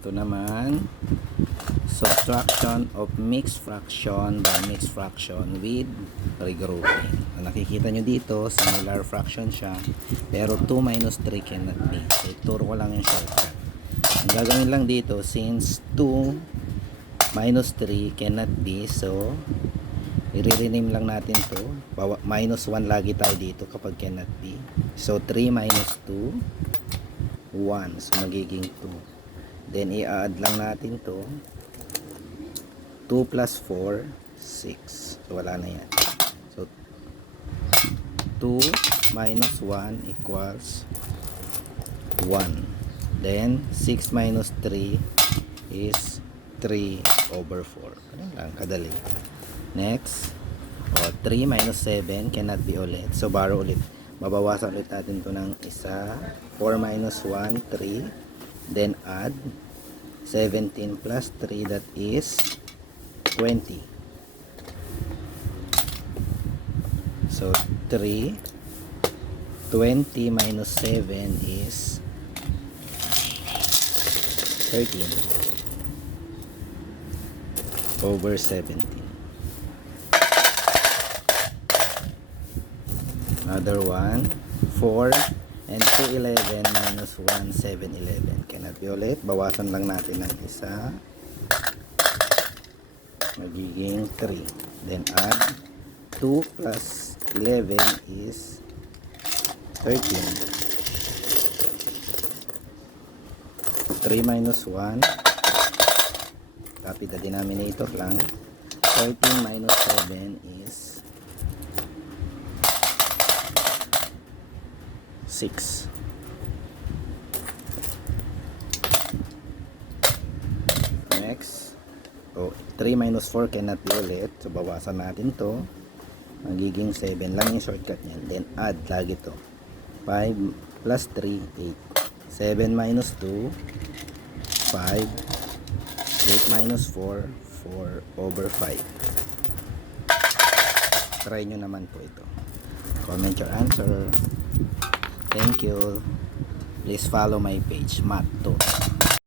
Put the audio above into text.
Ito naman, subtraction of mixed fraction by mixed fraction with regrouping. Nakikita nyo dito, similar fraction siya, pero 2 minus 3 cannot be. So, ituro ko lang yung shortcut. Ang gagawin lang dito, since 2 minus 3 cannot be, so i-rename lang natin to. Minus 1 lagi tayo dito kapag cannot be. So 3 minus 2, 1. So magiging 2. Then i-add lang natin to. 2 plus 4, 6. So wala na yan. So 2 minus 1 equals 1. Then 6 minus 3 is 3 over 4. Ganun lang, kadali. Next, 3 minus 7 cannot be ulit. So borrow ulit. Babawasan ulit natin to ng isa. 4 minus 1, 3. Then add 17 plus 3, that is 20. So 3, 20 minus 7 is 13 over 17. Another one, 4 and 2, 11 minus 1, 7, 11. Cannot be ulit. Bawasan lang natin ng isa. Magiging 3. Then add 2 plus 11 is 13. 3 minus 1, copy the denominator lang. 13 minus 7 is 6. Next, 3 minus 4 cannot be ulit, so bawasan natin to. Magiging 7 lang yung shortcut niyan. Then add lagi to. 5 plus 3, 8. 7 minus 2, 5. 8 minus 4, 4 over 5. Try nyo naman po ito. Comment your answer. Thank you. Please follow my page, Math 2.